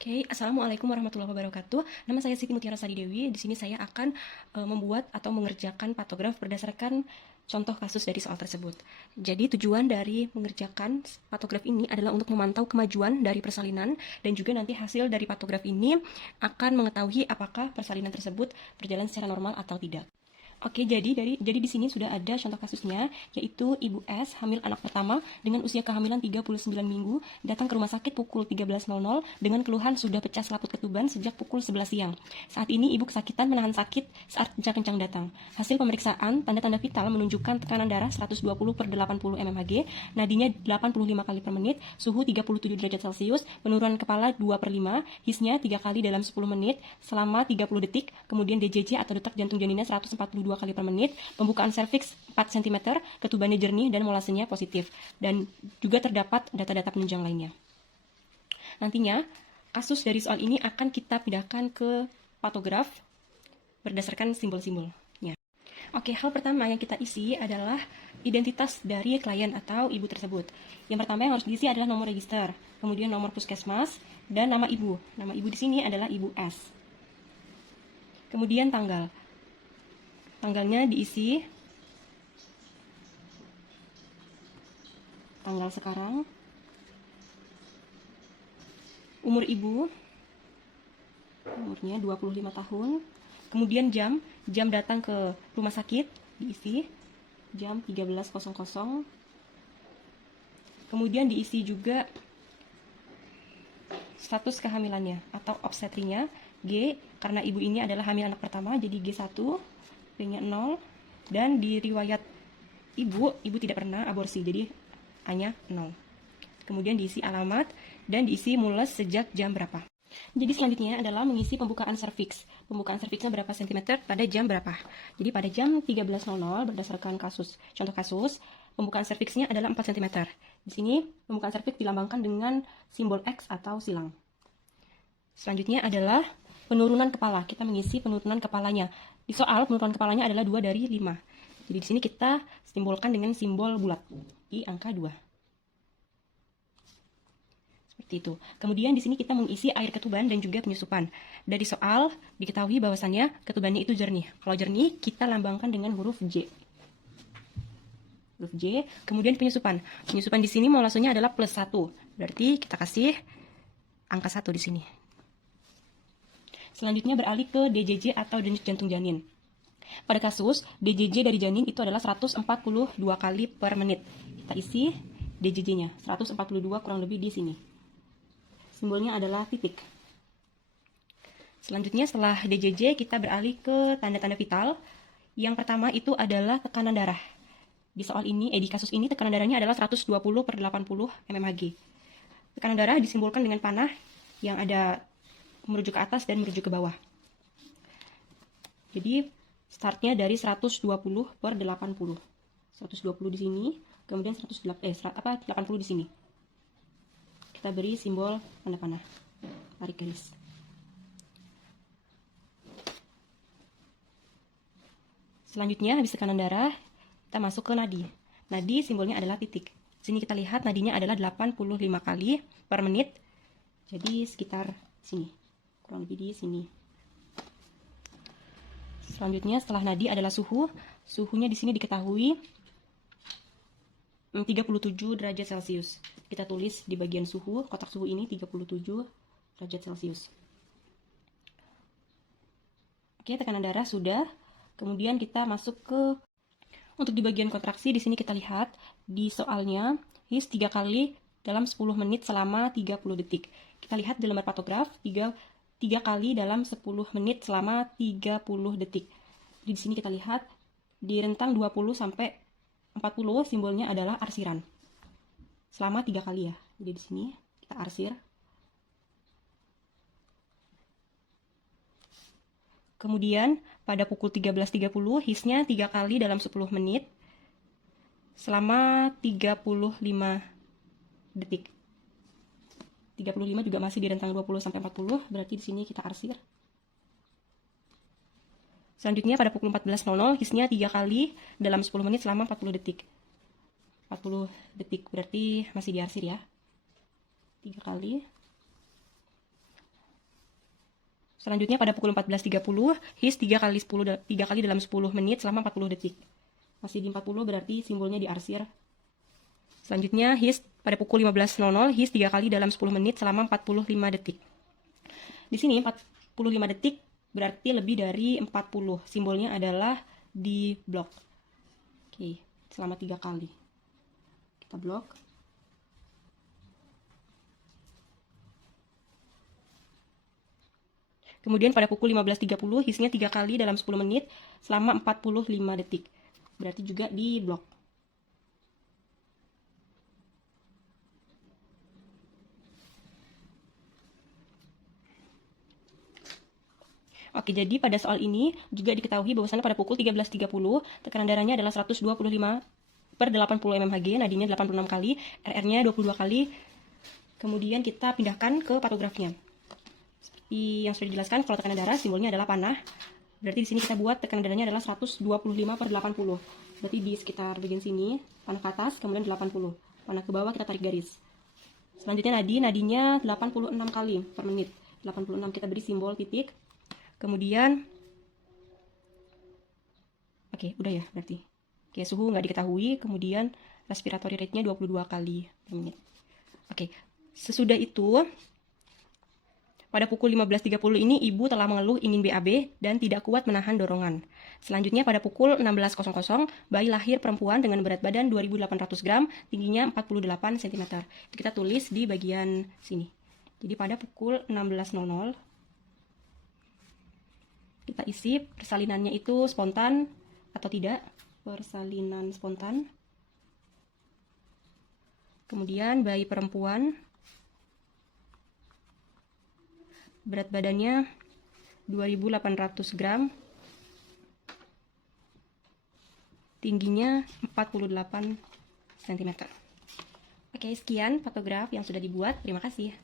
Oke, Assalamualaikum warahmatullahi wabarakatuh. Nama saya Siti Mutiara Sari Dewi. Di sini saya akan membuat atau mengerjakan patograf berdasarkan contoh kasus dari soal tersebut. Jadi tujuan dari mengerjakan patograf ini adalah untuk memantau kemajuan dari persalinan dan juga nanti hasil dari patograf ini akan mengetahui apakah persalinan tersebut berjalan secara normal atau tidak. Oke, jadi di sini sudah ada contoh kasusnya, yaitu Ibu S hamil anak pertama dengan usia kehamilan 39 minggu, datang ke rumah sakit pukul 13.00 dengan keluhan sudah pecah selaput ketuban sejak pukul 11 siang. Saat ini ibu kesakitan menahan sakit saat kencang-kencang datang. Hasil pemeriksaan, tanda-tanda vital menunjukkan tekanan darah 120/80 mmHg, nadinya 85 kali per menit, suhu 37 derajat Celcius, penurunan kepala 2/5, hisnya 3 kali dalam 10 menit selama 30 detik, kemudian DJJ atau detak jantung janinnya 142 kali per menit, pembukaan serviks 4 cm, ketubannya jernih dan molasenya positif, dan juga terdapat data-data penunjang lainnya. Nantinya, kasus dari soal ini akan kita pindahkan ke patograf berdasarkan simbol-simbolnya. Oke, hal pertama yang kita isi adalah identitas dari klien atau ibu tersebut. Yang pertama yang harus diisi adalah nomor register, kemudian nomor puskesmas, dan nama ibu. Nama ibu di sini adalah Ibu S. Kemudian tanggalnya diisi tanggal sekarang, umur ibu, umurnya 25 tahun, kemudian jam datang ke rumah sakit diisi jam 13.00, kemudian diisi juga status kehamilannya atau obstetrinya, G, karena ibu ini adalah hamil anak pertama, jadi G1, B-nya 0, dan di riwayat ibu tidak pernah aborsi, jadi A-nya 0. Kemudian diisi alamat, dan diisi mules sejak jam berapa. Jadi selanjutnya adalah mengisi pembukaan serviks. Pembukaan serviksnya berapa sentimeter pada jam berapa. Jadi pada jam 13.00 berdasarkan contoh kasus, pembukaan serviksnya adalah 4 cm. Di sini pembukaan serviks dilambangkan dengan simbol X atau silang. Selanjutnya adalah penurunan kepala. Kita mengisi penurunan kepalanya. Di soal penurunan kepalanya adalah 2 dari 5. Jadi di sini kita simbolkan dengan simbol bulat di angka 2. Seperti itu. Kemudian di sini kita mengisi air ketuban dan juga penyusupan. Dari soal diketahui bahwasannya ketubannya itu jernih. Kalau jernih kita lambangkan dengan huruf J. Huruf J. Kemudian penyusupan. Penyusupan di sini molasenya adalah +1. Berarti kita kasih angka 1 di sini. Selanjutnya beralih ke DJJ atau denyut jantung janin. Pada kasus, DJJ dari janin itu adalah 142 kali per menit. Kita isi DJJ-nya, 142 kurang lebih di sini. Simbolnya adalah titik. Selanjutnya setelah DJJ, kita beralih ke tanda-tanda vital. Yang pertama itu adalah tekanan darah. Di soal ini, di kasus ini tekanan darahnya adalah 120/80 mmHg. Tekanan darah disimbolkan dengan panah yang ada merujuk ke atas dan merujuk ke bawah. Jadi startnya dari 120/80. 120 di sini, kemudian 80 di sini. Kita beri simbol tanda panah, tarik garis. Selanjutnya habis tekanan darah, kita masuk ke nadi. Nadi simbolnya adalah titik. Di sini kita lihat nadinya adalah 85 kali per menit. Jadi sekitar sini. Kurang lebih di sini. Selanjutnya setelah nadi adalah suhu. Suhunya di sini diketahui 37 derajat Celcius. Kita tulis di bagian suhu, kotak suhu ini 37 derajat Celcius. Oke, tekanan darah sudah. Kemudian kita masuk ke untuk di bagian kontraksi. Di sini kita lihat di soalnya his 3 kali dalam 10 menit selama 30 detik. Kita lihat di lembar patograf 3 kali dalam 10 menit selama 30 detik. Di sini kita lihat di rentang 20 sampai 40 simbolnya adalah arsiran. Selama 3 kali ya. Jadi di sini kita arsir. Kemudian pada pukul 13.30 hisnya 3 kali dalam 10 menit selama 35 detik. 35 juga masih di rentang 20 sampai 40, berarti di sini kita arsir. Selanjutnya pada pukul 14.00 hisnya 3 kali dalam 10 menit selama 40 detik. 40 detik berarti masih diarsir ya. 3 kali. Selanjutnya pada pukul 14.30, his 3 kali dalam 10 menit selama 40 detik. Masih di 40 berarti simbolnya diarsir. Selanjutnya his pada pukul 15.00, his 3 kali dalam 10 menit selama 45 detik. Di sini 45 detik berarti lebih dari 40. Simbolnya adalah di blok. Oke, selama 3 kali. Kita blok. Kemudian pada pukul 15.30, hisnya 3 kali dalam 10 menit selama 45 detik. Berarti juga di blok. Oke, jadi pada soal ini juga diketahui bahwasannya pada pukul 13.30 tekanan darahnya adalah 125/80 mmHg, nadinya 86 kali, RR-nya 22 kali. Kemudian kita pindahkan ke patografnya. Seperti yang sudah dijelaskan, kalau tekanan darah simbolnya adalah panah. Berarti di sini kita buat tekanan darahnya adalah 125/80. Berarti di sekitar bagian sini, panah ke atas, kemudian 80. Panah ke bawah kita tarik garis. Selanjutnya nadinya 86 kali per menit. 86 kita beri simbol titik. Kemudian, oke, udah ya berarti. Oke, suhu nggak diketahui, kemudian respiratory rate-nya 22 kali per menit. Oke, sesudah itu, pada pukul 15.30 ini ibu telah mengeluh ingin BAB dan tidak kuat menahan dorongan. Selanjutnya pada pukul 16.00, bayi lahir perempuan dengan berat badan 2.800 gram, tingginya 48 cm. Itu kita tulis di bagian sini. Jadi pada pukul 16.00, kita isi persalinannya itu spontan atau tidak. Persalinan spontan. Kemudian bayi perempuan, berat badannya 2.800 gram, tingginya 48 cm. Oke, sekian patograf yang sudah dibuat. Terima kasih.